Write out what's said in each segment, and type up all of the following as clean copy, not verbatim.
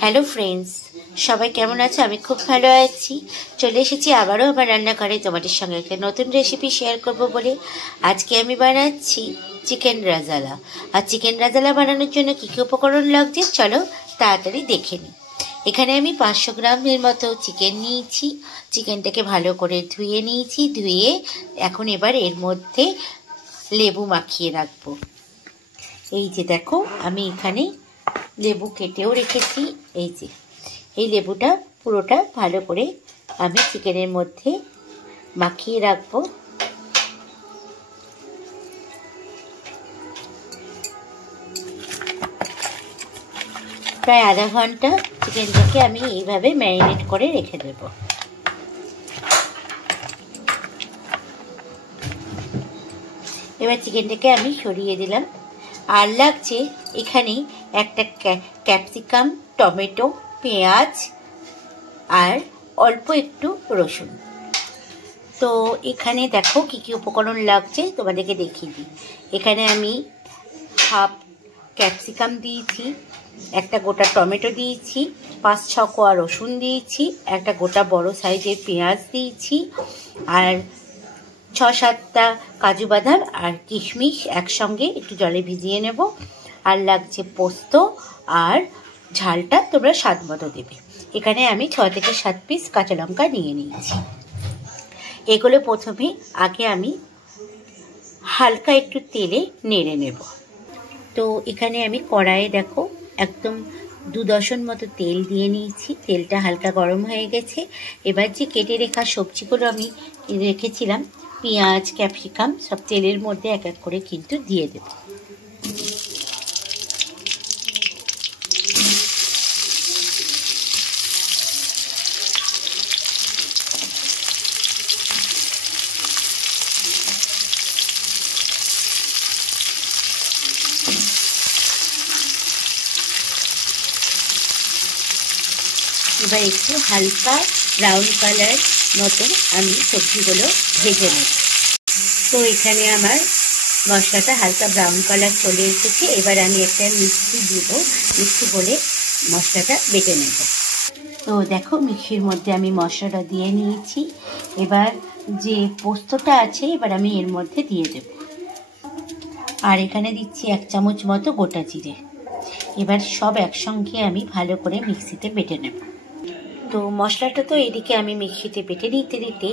Hello friends, সবাই কেমন আছো? আমি খুব ভালো আছি। চলে এসেছি আবারও আমার রান্নাঘরে তোমাদের সঙ্গে একটা নতুন রেসিপি শেয়ার করব বলে। আজকে আমি বানাচ্ছি চিকেন রাজালা। আর চিকেন রাজালা বানানোর জন্য কী কী উপকরণ লাগছে চলো তাড়াতাড়ি দেখে নিই। এখানে আমি 500 গ্রামের মতো চিকেন নিয়েছি। চিকেনটাকে ভালো করে ধুয়ে নিয়েছি। ধুয়ে এখন এবার এর মধ্যে লেবু মাখিয়ে রাখবো। এই যে দেখো, আমি এখানে লেবু কেটেও রেখেছি। এই যে এই লেবুটা পুরোটা ভালো করে আমি চিকেনের মধ্যে মাখিয়ে রাখবো। প্রায় আধা ঘন্টা চিকেনটাকে আমি এইভাবে ম্যারিনেট করে রেখে দেব। এবার চিকেনটাকে আমি সরিয়ে দিলাম। আর লাগছে এখানে একটা ক্যাপসিকাম, টমেটো, পেঁয়াজ আর অল্প একটু রসুন। তো এখানে দেখো কি কি উপকরণ লাগছে তোমাদেরকে দেখিয়ে দিই। এখানে আমি হাফ ক্যাপসিকাম দিয়েছি, একটা গোটা টমেটো দিয়েছি, 5-6 কোয়া রসুন দিয়েছি, একটা গোটা বড় সাইজের পেঁয়াজ দিয়েছি, আর 6-7টা কাজু বাদাম আর কিশমিশ একসঙ্গে একটু জলে ভিজিয়ে নেব। আর লাগছে পোস্ত, আর ঝালটা তোমরা স্বাদ মতো দেবে। এখানে আমি 6 থেকে 7 পিস কাঁচা লঙ্কা নিয়ে নিয়েছি। এগুলো প্রথমে আগে আমি হালকা একটু তেলে নেড়ে নেব। তো এখানে আমি কড়াইয়ে দেখো একদম 2 দশন মতো তেল দিয়ে নিয়েছি। তেলটা হালকা গরম হয়ে গেছে। এবার যে কেটে রেখা সবজিগুলো আমি রেখেছিলাম, পেঁয়াজ, ক্যাপসিকাম, সব তেলের মধ্যে এক এক করে কিন্তু দিয়ে দেব। এবার একটু হালকা ব্রাউন কালার মতো আমি সবজিগুলো ভেজে নেব। তো এখানে আমার মশলাটা হালকা ব্রাউন কালার চলে এসেছে। এবার আমি একটা মিক্সি দিব, মিক্সি বলে মশলাটা বেটে নেব। তো দেখো মিক্সির মধ্যে আমি মশলাটা দিয়ে নিয়েছি। এবার যে পোস্তটা আছে এবার আমি এর মধ্যে দিয়ে দেব। আর এখানে দিচ্ছি 1 চামচ মতো গোটা জিরে। এবার সব একসঙ্গে আমি ভালো করে মিক্সিতে বেটে নেব। তো মশলাটা তো এদিকে আমি মিক্সিতে বেটে নিতে দিতে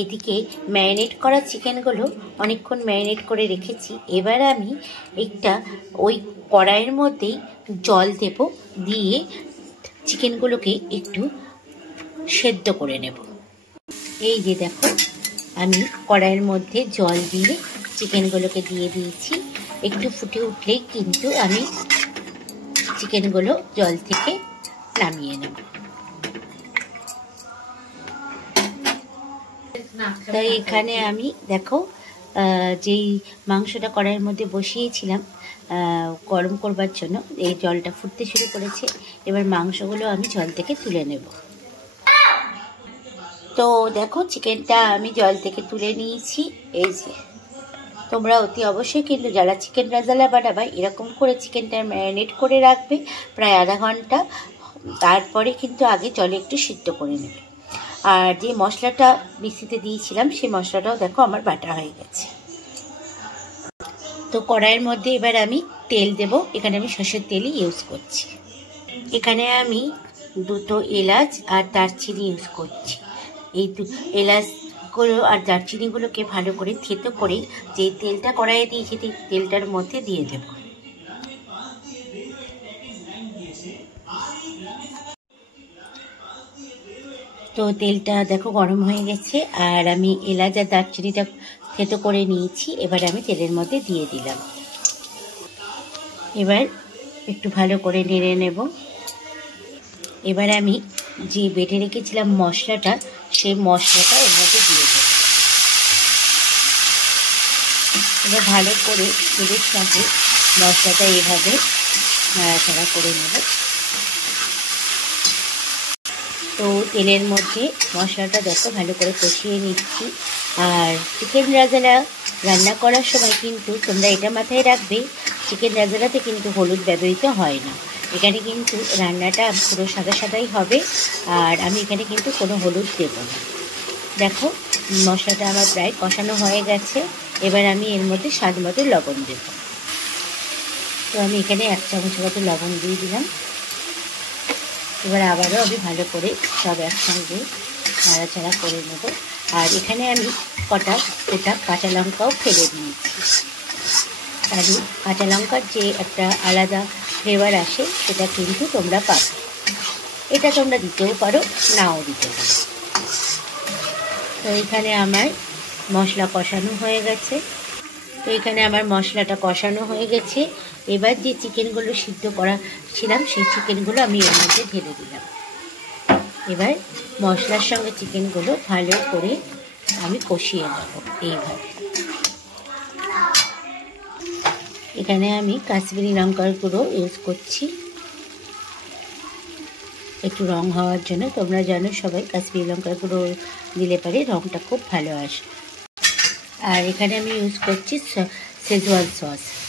এদিকে ম্যারিনেট করা চিকেনগুলো অনেকক্ষণ ম্যারিনেট করে রেখেছি। এবার আমি একটা ওই কড়াইয়ের মধ্যেই জল দেব, দিয়ে চিকেনগুলোকে একটু সেদ্ধ করে নেব। এই যে দেখো, আমি কড়াইয়ের মধ্যে জল দিয়ে চিকেনগুলোকে দিয়ে দিয়েছি। একটু ফুটে উঠলেই কিন্তু আমি চিকেনগুলো জল থেকে নামিয়ে নেব। তাই এখানে আমি দেখো যেই মাংসটা কড়াইয়ের মধ্যে বসিয়েছিলাম গরম করবার জন্য, এই জলটা ফুটতে শুরু করেছে। এবার মাংসগুলো আমি জল থেকে তুলে নেব। তো দেখো চিকেনটা আমি জল থেকে তুলে নিয়েছি। এই যে তোমরা অতি অবশ্যই কিন্তু যারা চিকেন রাজালা বানাবে এরকম করে চিকেনটা ম্যারিনেট করে রাখবে প্রায় আধা ঘন্টা। তারপরে কিন্তু আগে জলে একটু সিদ্ধ করে নেবে। আর যে মশলাটা মিক্সিতে দিয়েছিলাম সেই মশলাটাও দেখো আমার বাটা হয়ে গেছে। তো কড়াইয়ের মধ্যে এবার আমি তেল দেব। এখানে আমি সর্ষের তেলই ইউজ করছি। এখানে আমি 2টো এলাচ আর দারচিনি ইউজ করছি। এই এলাচগুলো আর দারচিনিগুলোকে ভালো করে থেতো করে যে তেলটা কড়াইয়ে দিয়েছি তেলটার মধ্যে দিয়ে দেব। তো তেলটা দেখো গরম হয়ে গেছে। আর আমি এলাচ আর দারচিনিটা থেতো করে নিয়েছি। এবার আমি তেলের মধ্যে দিয়ে দিলাম। এবার একটু ভালো করে নেড়ে নেব। এবার আমি যে বেটে রেখেছিলাম মশলাটা, সেই মশলাটা এর মধ্যে দিয়ে দেব। এবার ভালো করে তেলের সাথে মশলাটা এভাবে নাড়াচাড়া করে নেব। তো তেলের মধ্যে মশলাটা দেখো ভালো করে কষিয়ে নিচ্ছি। আর চিকেন রাজালা রান্না করার সময় কিন্তু তোমরা এটা মাথায় রাখবে, চিকেন রাজালাতে কিন্তু হলুদ ব্যবহৃত হয় না। এখানে কিন্তু রান্নাটা পুরো সাদা সাদাই হবে, আর আমি এখানে কিন্তু কোনো হলুদ দেব না। দেখো মশলাটা আমার প্রায় কষানো হয়ে গেছে। এবার আমি এর মধ্যে স্বাদ মতো লবণ দেব। তো আমি এখানে 1 চামচ মতো লবণ দিয়ে দিলাম। এবার আবারও আমি ভালো করে সব একসঙ্গে নাড়াচাড়া করে নেব। আর এখানে আমি গোটা কাঁচা লঙ্কাও ফেলে দিয়েছি। আর কাঁচা লঙ্কার যে একটা আলাদা ফ্লেভার আসে সেটা কিন্তু তোমরা পাবে। এটা তোমরা দিতেও পারো, নাও দিতে পারো। তো এখানে আমার মশলা কষানো হয়ে গেছে। এবার যে চিকেনগুলো সিদ্ধ করা ছিলাম সেই চিকেনগুলো আমি এর মধ্যে ঢেলে দিলাম। এবার মশলার সঙ্গে চিকেনগুলো ভালো করে আমি কষিয়ে নেব। এইভাবে এখানে আমি কাশ্মীরি লঙ্কার গুঁড়ো ইউজ করছি একটু রং হওয়ার জন্য। তোমরা জানো সবাই কাশ্মীরি লঙ্কার গুঁড়ো দিলে পারে রংটা খুব ভালো আসে। আর এখানে আমি ইউজ করছি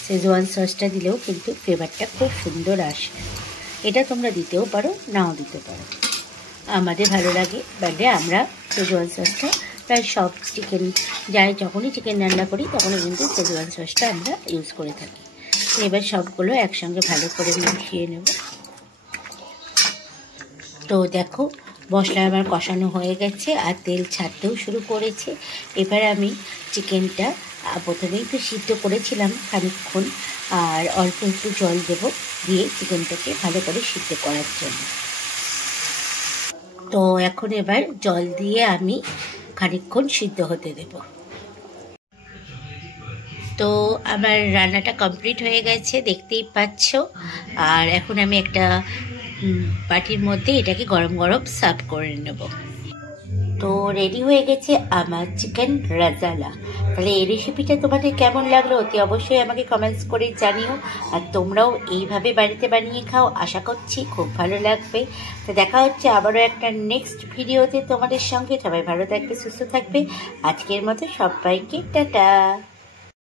শেজওয়ান সসটা দিলেও কিন্তু ফ্লেভারটা খুব সুন্দর আসে। এটা তোমরা দিতেও পারো, নাও দিতে পারো। আমাদের ভালো লাগে বাট আমরা শেজওয়ান সসটা প্রায় সব যখনই চিকেন রান্না করি তখনই কিন্তু শেজওয়ান সসটা আমরা ইউজ করে থাকি। এবার সবগুলো একসঙ্গে ভালো করে মিশিয়ে নেব। তো দেখো মশলা আমার কষানো হয়ে গেছে আর তেল ছাড়তেও শুরু করেছে। এবার আমি চিকেনটা প্রথমেই তো সিদ্ধ করেছিলাম খানিকক্ষণ, আর অল্প একটু জল দেবো, দিয়ে চিকেনটাকে ভালো করে সিদ্ধ করার জন্য। তো এখন এবার জল দিয়ে আমি খানিকক্ষণ সিদ্ধ হতে দেব। তো আমার রান্নাটা কমপ্লিট হয়ে গেছে, দেখতেই পাচ্ছ। আর এখন আমি একটা বাটির মধ্যে এটাকে গরম গরম সার্ভ করে নেব। তো রেডি হয়ে গেছে আমার চিকেন রাজালা। তাহলে এই রেসিপিটা তোমাদের কেমন লাগলো অতি অবশ্যই আমাকে কমেন্টস করে জানিও। আর তোমরাও এইভাবে বাড়িতে বানিয়ে খাও, আশা করছি খুব ভালো লাগবে। তো দেখা হচ্ছে আবারও একটা নেক্সট ভিডিওতে তোমাদের সঙ্গে। সবাই ভালো থাকবে, সুস্থ থাকবে। আজকের মতো সবাইকে টাটা।